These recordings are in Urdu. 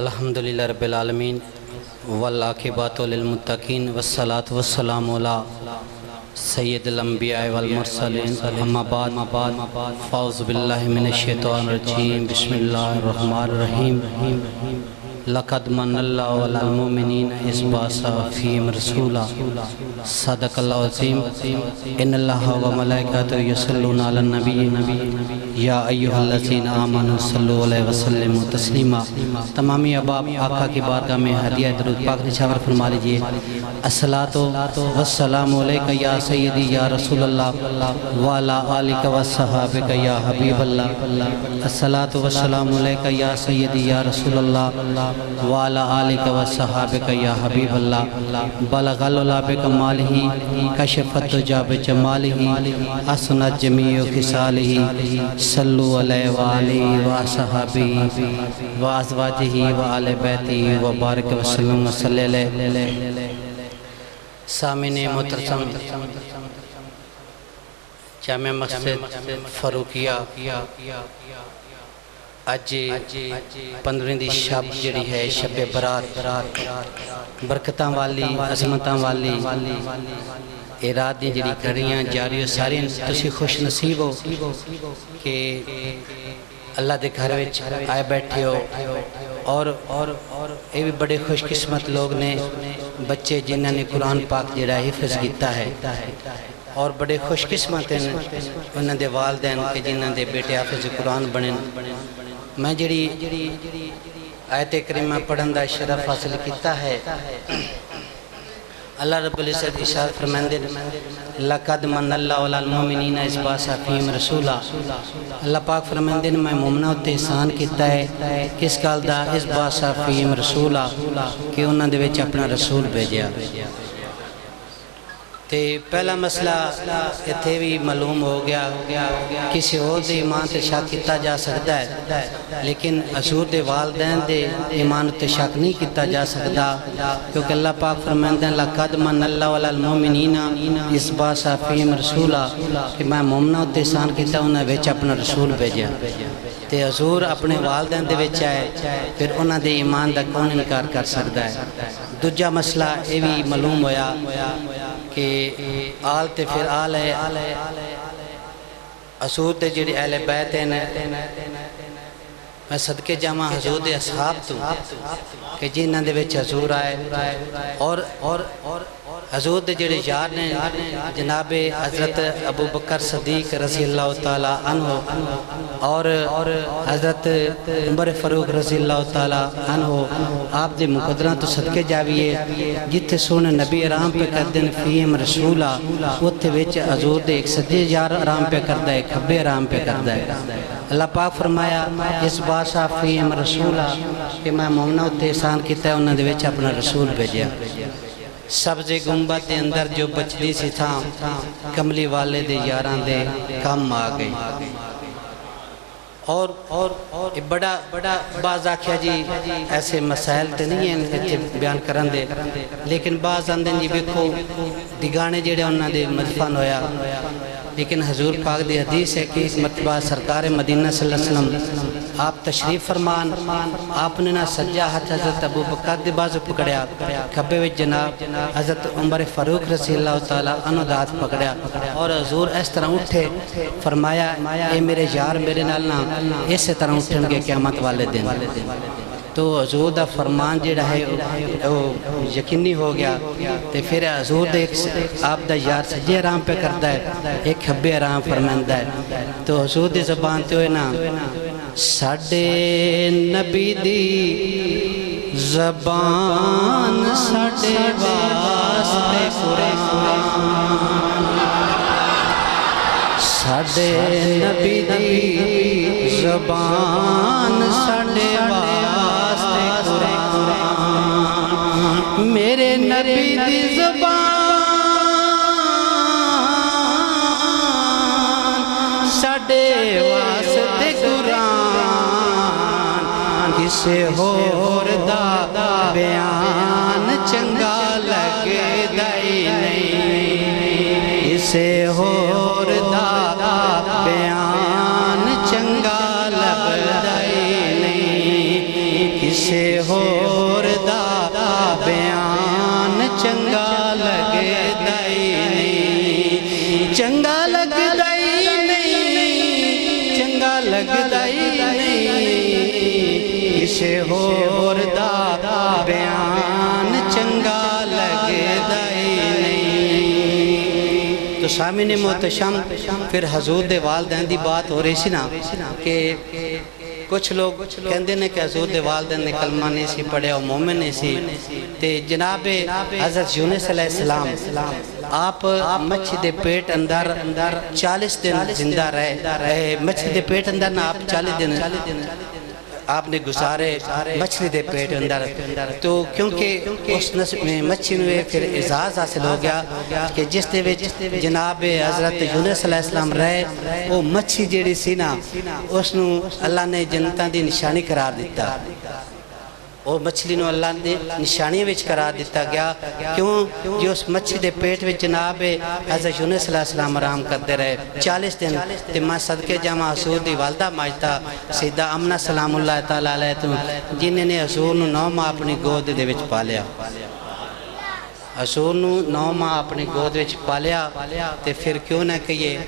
الحمدللہ رب العالمین والعاقبۃ للمتقین والصلاۃ والسلام علی سید الانبیاء والمرسلین اما بعد فاعوذ باللہ من الشیطان الرجیم بسم اللہ الرحمن الرحیم لقد من اللہ علی المؤمنین اذ بعث فیہم رسولا صدق اللہ العظیم ان اللہ وملائکتہ یصلون علی النبی یا ایھا الذین آمنوا صلوا علیہ وسلموا تسلیما۔ تمامی احباب آقا کی بارگاہ میں ہدیہ درود پاک نچھاور فرما لیجئے۔ الصلاۃ والسلام علیک یا سیدی یا رسول اللہ وعلی آلک وصحابک یا حبیب اللہ۔ الصلاۃ والسلام علیک یا سیدی یا رسول اللہ وعلی آلک وصحابک یا حبیب اللہ۔ بلغ العلا بکمالہ کشف الدجی بجمالہ حسنت جمیع خصالہ صلو علیہ وآلہ وصحبہ وازواجہ وآل بیتہ وبارک وسلم وصلی علیہ۔ سامعین محترم، جامع مسجد فاروقیہ اج 15 دی شب جڑی ہے شب برات برکتاں والی عظمتاں والی اے رات دی جڑی گھڑیاں جاری سارے تسی خوش نصیب ہو کہ اللہ دے گھر وچ آئے بیٹھے ہو، اور اے بھی بڑے خوش قسمت لوگ نے بچے جنہاں نے قرآن پاک جڑا حفظ کیتا ہے، اور بڑے خوش قسمت ہیں انہاں دے والدین کہ جنہاں دے بیٹے حافظ قرآن بنے۔ میں جڑی آیت کریمہ پڑھن دا شرف حاصل کیتا ہے، اللہ رب العزت ارشاد فرماندے لقد من اللہ علی المؤمنین اذ بعث فیہم رسولا۔ اللہ پاک فرماندے میں مومناں تے احسان کیتا ہے کس گل دا؟ اذ بعث فیہم رسولا، کہ انہاں دے وچ اپنا رسول بھیجیا۔ تے پہلا مسئلہ اتھے بھی معلوم ہو گیا، کسی اور دے ایمان تے شک کیتا جا سکتا ہے لیکن حضور دے والدین دے ایمان تے شک نہیں کیتا جا سکتا، کیونکہ اللہ پاک فرماندے ہیں لقد من اللہ علی المؤمنین اذ بعث فیہم رسولا، کہ میں مومناں تے احسان کیتا انہاں وچ اپنا رسول بھیجیا۔ تے حضور اپنے والدین دے وچ آئے، پھر انہاں دے ایمان دا کون انکار کر سکتا ہے؟ دوجا مسئلہ یہ بھی معلوم ہویا کہ آل تے پھر آل ہے، حضور دے جڑے اہل بیت ہیں، میں صدقے جامع حضور دے اصحاب تو کہ جنہاں دے وچ حضور آئے، اور حضور دے جڑے یار نے جناب حضرت ابو بکر صدیق رضی اللہ تعالیٰ عنہ اور حضرت عمر فاروق رضی اللہ تعالیٰ عنہ، آپ دے مقدران تو صدقے جاویے جتھے سونے نبی آرام پہ کردن فیہم رسولہ، اتھے وچ حضور دے ایک سجے یار آرام پہ کردہ ہے، کھبے آرام پہ کردہ ہے۔ اللہ پاک فرمایا اس بادشاہ فیہم رسولہ، کہ میں مومنہ اتھے احسان کیتا ہے انہوں نے وچ اپنا رسول بھیجیا۔ سبز گنبد دے اندر جو بچدی سی تھا کملی والے دے یاران دے کم آ گئی، اور بڑا بعض آکھیا جی ایسے مسائل تے نہیں ہیں بیان کرن دے، لیکن بعض آندے جی بیکھو دیگانے جڑے انہاں دے مدفن ہویا، لیکن حضور پاک دی حدیث ہے کہ ایک مرتبہ سرکار مدینہ صلی اللہ علیہ وسلم آپ تشریف فرمان، آپ نے نہ سجا ہاتھ حضرت ابو بکر دے بازو پکڑیا، کھبے وچ جناب حضرت عمر فاروق رضی اللہ تعالیٰ عنہ دا ہاتھ پکڑیا، اور حضور اس طرح اٹھے، فرمایا اے میرے یار میرے نال نہ اسی طرح اٹھن گے قیامت والے دن۔ تو حضور دا فرمان جڑا ہے یقینی ہو گیا، تے پھر حضور دے آپ دا یار سجے آرام پہ کرتا ہے، ایک کھبے آرام فرماندہ ہے۔ تو حضور دی زبان تے ہوئے نا ساڈے نبی دی زبان ساڈے واسطے قرآن، ساڈے نبی دی زبان ساڈے واسطے قرآن، میرے نبی دی زبان ساڈے واسطے قرآن، کسے ہور دا بیان چنگا لگدا ہی نہیں، کسے ہور دا بیان چنگا لگدا ہی نہیں، کسے ہور سامنے محتشم پھر حضور دے والدین دی بات ہو رہی سی نا کہ کچھ لوگ کہندے نے کہ حضور دے والدین نے کلمہ نہیں سی پڑھے اور مومن نہیں سی تے جناب حضرت یونس علیہ السلام آپ مچھی دے پیٹ اندر 40 دن زندہ رہے مچھی دے پیٹ اندر نا آپ 40 دن آپ نے گزارے مچھلی دے پیٹ اندر تو کیونکہ اس مچھی میں پھر اعزاز حاصل ہو گیا کہ جس دے وچ جناب حضرت یونس علیہ السلام رہے وہ مچھی جیڑی سی نا اس نو اللہ نے جنتاں دی نشانی قرار دیتا وہ مچھلی نو اللہ نے نشانی وچ قرار دیتا گیا کیوں جو اس مچھی دے پیٹ وچ جناب حضرت یونس علیہ السلام آرام کرتے رہے 40 دن تے میں صدقے جامع حضور دی والدہ ماجدہ سیدہ امنہ سلام اللہ تعالیٰ علیہ تو جنہیں نے حضور نو 9 ماہ اپنی گود دے وچ پالیا حضور نو 9 ماہ اپنی گود وچ پالیا تے پھر کیوں نہ کہیے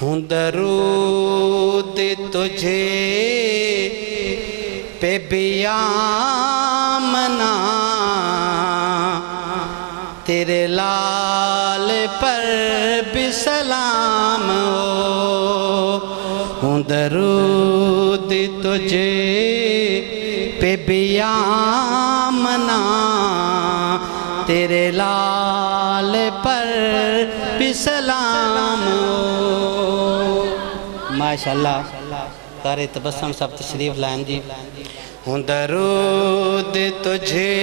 ہوں درود تجھے پہ بیامنا تیرے لال پر بھی سلام ہو درود تجھے پہ بیامنا تیرے لال پر بھی سلام ہو ماشاءاللہ قاری تبسم سب تشریف لائن جی ہوں درود تجھے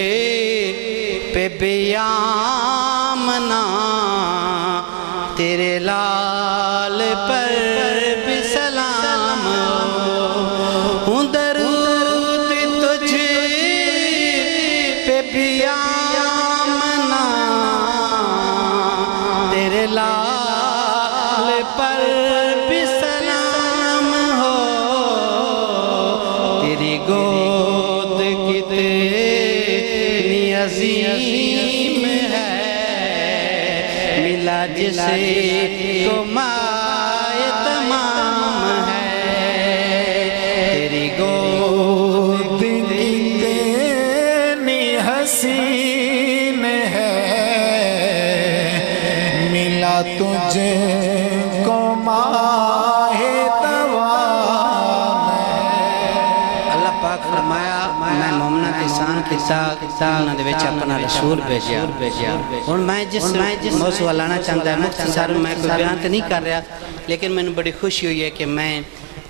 پہ بیامنا تیرے لال پر بھی سلام ہوں درود تجھے پہ بیامنا تیرے لال پر بھی سلام ہو تیری گود کتنی عظیم ہے ملا جسے کو مائے تمام ہے تیری گود کتنی حسین ہے ملا تجھے کو ماہ دوام اللہ پاک فرمایا میں مومنہ کے سان انہوں نے ویچ اپنا رسول بھیجیا اور میں جس موضوع لانا چاہتا ہے مختصر میں کوئی بیان تو نہیں کر رہا لیکن میں نے بڑی خوشی ہوئی ہے کہ میں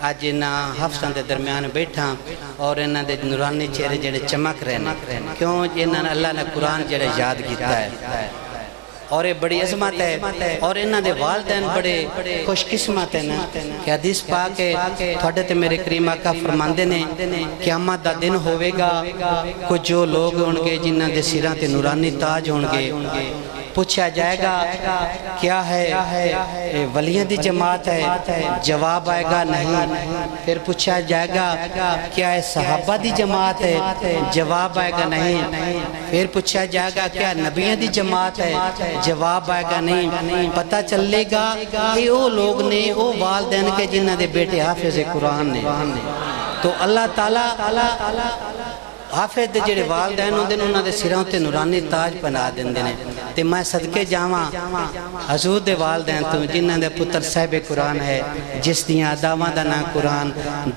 آج انہاں حفظاں دے درمیان بیٹھا اور انہاں دے نورانی چہرے جڑے چمک رہے ہیں کیوں انہاں نے اللہ نے قرآن جڑے یاد کیتا ہے اور یہ بڑی عظمت ہے اور انہاں دے والدین بڑے خوش قسمت ہیں کہ حدیث پاک ہے تھوڑے تے میرے کریم آقا فرماندے نے قیامت دا دن ہوئے گا کچھ جو لوگ ہونگے جنہاں دے سراں تے نورانی تاج ہونگے پوچھا جائے گا کیا ہے ولیوں دی جماعت ہے جواب آئے گا نہیں پھر پوچھا جائے گا کیا ہے صحابہ دی جماعت ہے جواب آئے گا نہیں پھر پوچھا جائے گا کیا نبیوں دی جماعت ہے جواب آئے گا نہیں پتہ چلے گا کہ وہ لوگ نے وہ والدین کے جنہاں دے بیٹے حافظ قرآن نے تو اللہ تعالیٰ حافظ دے جڑے والدین ہوندے نے انہاں دے سراں تے نورانی تاج پہنا دیندے نے تے میں صدقے جاواں حضور دے والدین تو جنہاں دے پتر صاحب قرآن ہے جس دیاں اداواں دا نام قرآن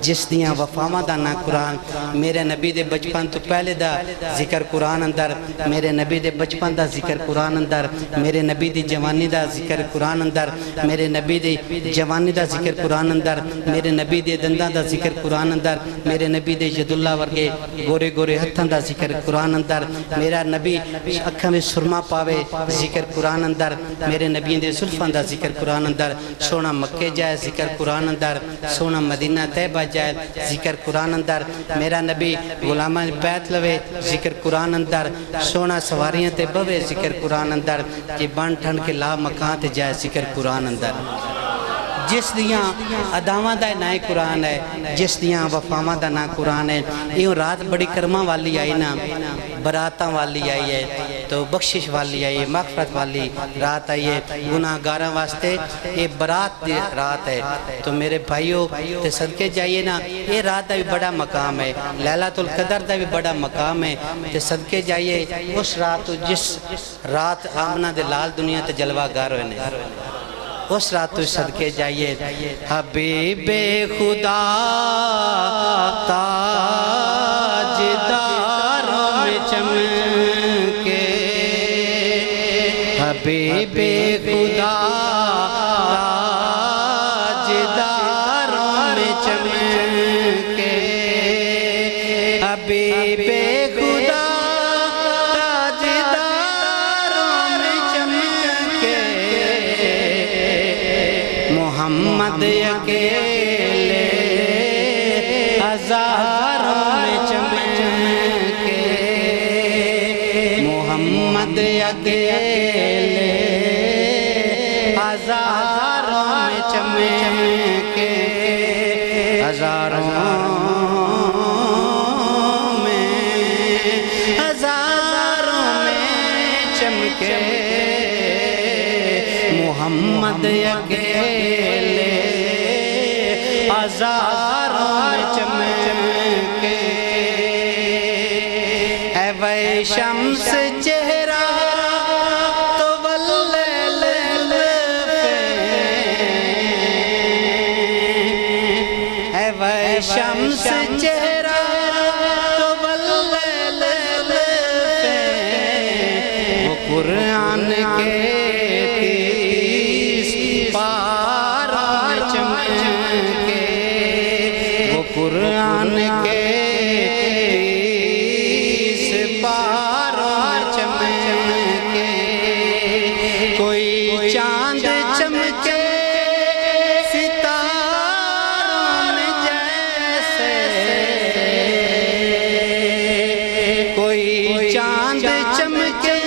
جس دیاں وفاواں دا نام قرآن میرے نبی دے بچپن تو پہلے دا ذکر قرآن اندر میرے نبی دے بچپن دا ذکر قرآن اندر میرے نبی دی جوانی دا ذکر قرآن اندر میرے نبی دی جوانی دا ذکر قرآن اندر میرے نبی دے دنداں دا ذکر قرآن اندر میرے نبی دے ید اللہ ورگے گورے گورے ہتھاں دا ذکر قرآن اندر میرا نبی اکھاں میں سرما پاوے ذکر قرآن اندر میرے نبی دے زلفاں دا ذکر قرآن اندر سونا مکے جائے ذکر قرآن اندر سونا مدینہ طیبہ جائے ذکر قرآن اندر میرا نبی غلامہ بیت لوے ذکر قرآن اندر سونا سواریاں تے بوے ذکر قرآن اندر جی بان ٹھنڈ کے لا مکان تے جائے ذکر قرآن اندر جس دیاں اداواں دا نام قرآن ہے جس دیاں وفاواں دا نام قرآن ہے یہ رات بڑی کرماں والی آئی نا براتاں والی آئی ہے تو بخشش والی آئی ہے مغفرت والی رات آئی ہے گناہ گاراں واسطے یہ برات دی رات ہے تو میرے بھائیوں تے صدقے جائیے نا یہ رات دا بھی بڑا مقام ہے لیلۃ القدر دا بھی بڑا مقام ہے تے صدقے جائیے اس رات جس رات آمنہ دے لال دنیا تے جلوہ گار ہوئے اس رات تو صدقے جائیے حبیب خدا تاجداروں میں چمکے حبیب خدا تاجداروں میں چمکے حبیب خدا تاجداروں میں چمکے محمد اکیلے ہزاروں میں چمکے محمد اکیلے ہزاروں میں چمکے ہزاروں میں چمکے محمد اکیلے ہزاروں میں چمکے اے وے شمس چہرہ تو واللیل اے وے شمس چہرہ تو واللیل وہ قرآن کے قرآن کے تیس پاروں چمکے کوئی چاند چمکے ستاروں میں جیسے کوئی چاند چمکے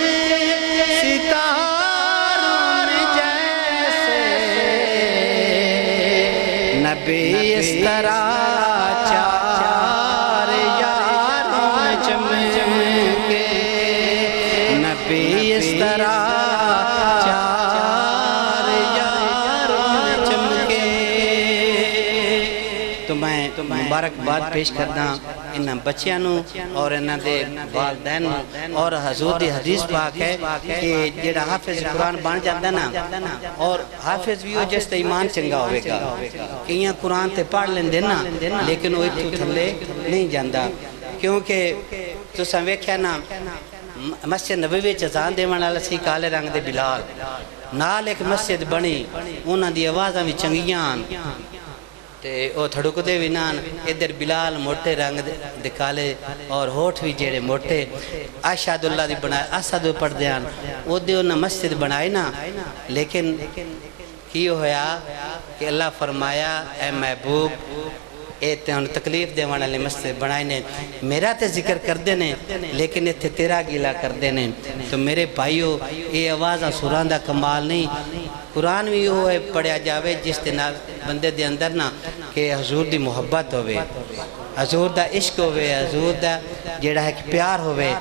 ستاروں میں جیسے نبی اس طرح اس طرح چار یاروں میں چمکے تو میں مبارکباد پیش کرنا انہاں بچیاں نو اور انہاں دے والدین اور حضور دی حدیث پاک ہے کہ جڑا حافظ قرآن بن جاتا نا اور حافظ بھی ہو جس تے ایمان چنگا ہوئے گا کئیاں قرآن تے پڑھ لیندے نا لیکن وہ اتھو تھلے نہیں جاندہ کیونکہ تو سنویکھیا نا مسجد نبوی چزان دے والا سی کالے رنگ دے بلال نال ایک مسجد بنی انہاں دی آوازاں بھی چنگیاں تے او تھڑک دے بھی نان ادھر بلال موٹے رنگ دے کالے اور ہوٹ بھی جیڑے موٹے اشہد اللہ دی بنائے اسد پڑھ دیان او دے انہاں مسجد بنائی نا لیکن کیوں ہویا کہ اللہ فرمایا اے محبوب اے تے ان تکلیف دے وانا لے مسجد بنائے نے میرا تے ذکر کر دینے لیکن اتھے تیرا گیلا کر دینے تو میرے بھائیو اے آوازاں سوران دا کمال نہیں قرآن بھی ہوئے پڑھیا جاوے جس تے بندے دے اندر نا کہ حضور دی محبت ہوئے حضور دا عشق ہوئے حضور دا جیڑا ہے پیار ہوئے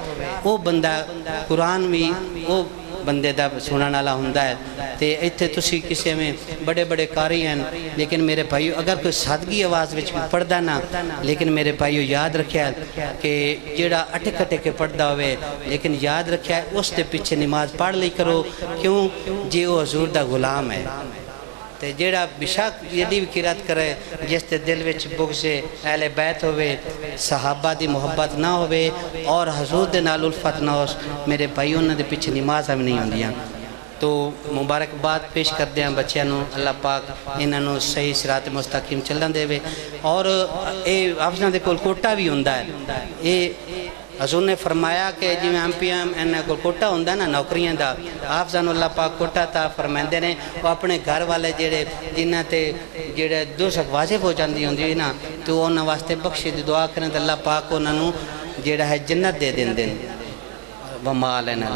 وہ بندہ قرآن بھی وہ بندے دا سنن والا ہوندا ہے تے ایتھے تسی کسے میں بڑے بڑے قاری ہیں لیکن میرے بھائیو اگر کوئی سادگی آواز وچ پڑھدا نا لیکن میرے بھائیو یاد رکھیا کہ جیڑا اٹک اٹک کے پڑھدا ہوئے لیکن یاد رکھیا اس دے پیچھے نماز پڑھ لی کرو کیوں جی وہ حضور دا غلام ہے تے جیڑا بشک یدی بھی قرات کرے جس تے دل وچ بغض اہل بیت ہوئے صحابہ دی محبت نہ ہوئے اور حضور دے نال الفت نہ ہو میرے بھائیوں نے دے پیچھے نماز ہم نہیں ہوندیاں تو مبارکباد پیش کر دیں بچیاں نو اللہ پاک انہاں نو صحیح صراط مستقیم چلن دے وے اور اے حافظاں دے کول کوٹا بھی ہوندا ہے اے حضور نے فرمایا کہ جی میں ایم انہاں کول کوٹا ہوندا نا نوکریاں دا حافظاں نو اللہ پاک کوٹا تا فرماندے نے وہ اپنے گھر والے جڑے جنہاں تے جڑے دوزخ واجب ہو جاندی ہوندی نا تو انہاں واسطے بخشش دی دعا کرن تے اللہ پاک انہاں نو جڑا ہے جنت دے دیندے وما لنا